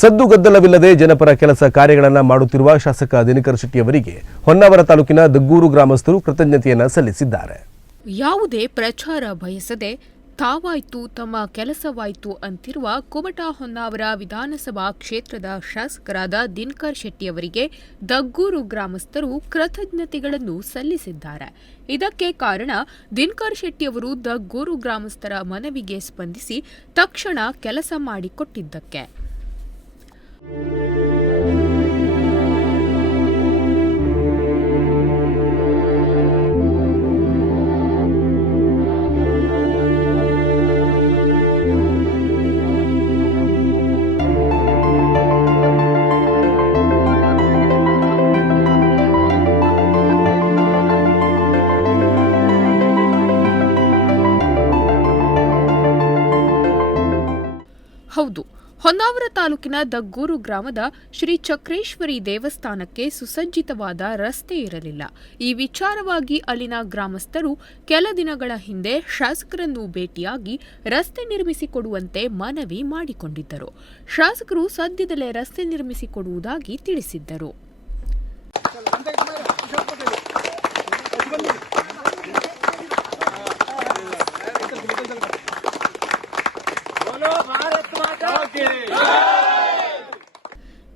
ಸದ್ದುಗದ್ದಲವಿಲ್ಲದೆ ಜನಪರ ಕೆಲಸ ಕಾರ್ಯಗಳನ್ನು ಮಾಡುತ್ತಿರುವ ಶಾಸಕ ದಿನಕರ ಶೆಟ್ಟಿ ಅವರಿಗೆ ಹೊನ್ನಾವರ ತಾಲೂಕಿನ ದಗ್ಗೂರು ಗ್ರಾಮಸ್ಥರು ಕೃತಜ್ಞತೆಯನ್ನು ಸಲ್ಲಿಸಿದ್ದಾರೆ. ಯಾವುದೇ ಪ್ರಚಾರ ಬಯಸದೆ ತಾವಾಯ್ತು ತಮ್ಮ ಕೆಲಸವಾಯ್ತು ಅಂತಿರುವ ಕುಮಟಾ ಹೊನ್ನಾವರ ವಿಧಾನಸಭಾ ಕ್ಷೇತ್ರದ ಶಾಸಕರಾದ ದಿನಕರ ಶೆಟ್ಟಿ ಅವರಿಗೆ ದಗ್ಗೂರು ಗ್ರಾಮಸ್ಥರು ಕೃತಜ್ಞತೆಗಳನ್ನು ಸಲ್ಲಿಸಿದ್ದಾರೆ. ಇದಕ್ಕೆ ಕಾರಣ ದಿನಕರ ಶೆಟ್ಟಿ ಅವರು ದಗ್ಗೂರು ಗ್ರಾಮಸ್ಥರ ಮನವಿಗೆ ಸ್ಪಂದಿಸಿ ತಕ್ಷಣ ಕೆಲಸ ಮಾಡಿಕೊಟ್ಟಿದ್ದಕ್ಕೆ. ಹೌದು, ಹೊನ್ನಾವರ ತಾಲೂಕಿನ ದಗ್ಗೂರು ಗ್ರಾಮದ ಶ್ರೀ ಚಕ್ರೇಶ್ವರಿ ದೇವಸ್ಥಾನಕ್ಕೆ ಸುಸಜ್ಜಿತವಾದ ರಸ್ತೆ ಇರಲಿಲ್ಲ. ಈ ವಿಚಾರವಾಗಿ ಅಲ್ಲಿನ ಗ್ರಾಮಸ್ಥರು ಕೆಲ ದಿನಗಳ ಹಿಂದೆ ಶಾಸಕರನ್ನು ಭೇಟಿಯಾಗಿ ರಸ್ತೆ ನಿರ್ಮಿಸಿಕೊಡುವಂತೆ ಮನವಿ ಮಾಡಿಕೊಂಡಿದ್ದರು. ಶಾಸಕರು ಸದ್ಯದಲ್ಲೇ ರಸ್ತೆ ನಿರ್ಮಿಸಿಕೊಡುವುದಾಗಿ ತಿಳಿಸಿದ್ದರು.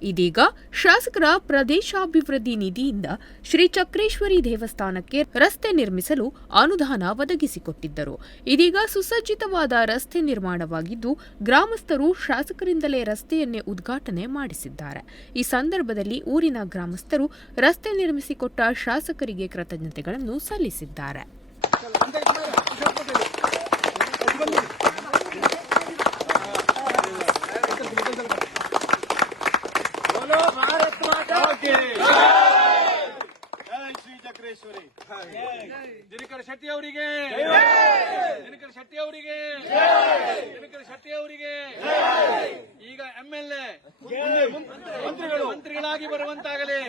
ಇದೀಗ ಶಾಸಕರ ಪ್ರದೇಶಾಭಿವೃದ್ಧಿ ನಿಧಿಯಿಂದ ಶ್ರೀ ಚಕ್ರೇಶ್ವರಿ ದೇವಸ್ಥಾನಕ್ಕೆ ರಸ್ತೆ ನಿರ್ಮಿಸಲು ಅನುದಾನ ಒದಗಿಸಿಕೊಟ್ಟಿದ್ದರು. ಇದೀಗ ಸುಸಜ್ಜಿತವಾದ ರಸ್ತೆ ನಿರ್ಮಾಣವಾಗಿದ್ದು, ಗ್ರಾಮಸ್ಥರು ಶಾಸಕರಿಂದಲೇ ರಸ್ತೆಯನ್ನೇ ಉದ್ಘಾಟನೆ ಮಾಡಿಸಿದ್ದಾರೆ. ಈ ಸಂದರ್ಭದಲ್ಲಿ ಊರಿನ ಗ್ರಾಮಸ್ಥರು ರಸ್ತೆ ನಿರ್ಮಿಸಿಕೊಟ್ಟ ಶಾಸಕರಿಗೆ ಕೃತಜ್ಞತೆಗಳನ್ನು ಸಲ್ಲಿಸಿದ್ದಾರೆ. ದಿನಕರ ಶೆಟ್ಟಿ ಅವರಿಗೆ ದಿನಕರ ಶೆಟ್ಟಿ ಅವರಿಗೆ ದಿನಕರ ಶೆಟ್ಟಿ ಅವರಿಗೆ ಈಗ ಎಂಎಲ್ಎ ಮಂತ್ರಿಗಳಾಗಿ ಬರುವಂತಾಗಲಿ.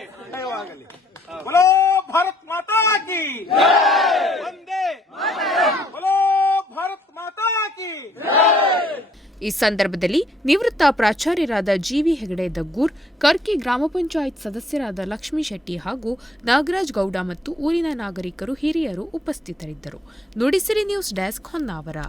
बोलो भारत माता की वंदे बोलो भारत माता की. ಈ ಸಂದರ್ಭದಲ್ಲಿ ನಿವೃತ್ತ ಪ್ರಾಚಾರ್ಯರಾದ ಜಿವಿ ಹೆಗಡೆ ದಗ್ಗೂರ್, ಕರ್ಕಿ ಗ್ರಾಮ ಪಂಚಾಯತ್ ಸದಸ್ಯರಾದ ಲಕ್ಷ್ಮೀ ಶೆಟ್ಟಿ ಹಾಗೂ ನಾಗರಾಜ್ ಗೌಡ ಮತ್ತು ಊರಿನ ನಾಗರಿಕರು ಹಿರಿಯರು ಉಪಸ್ಥಿತರಿದ್ದರು. Nudisiri news desk, Honnavar.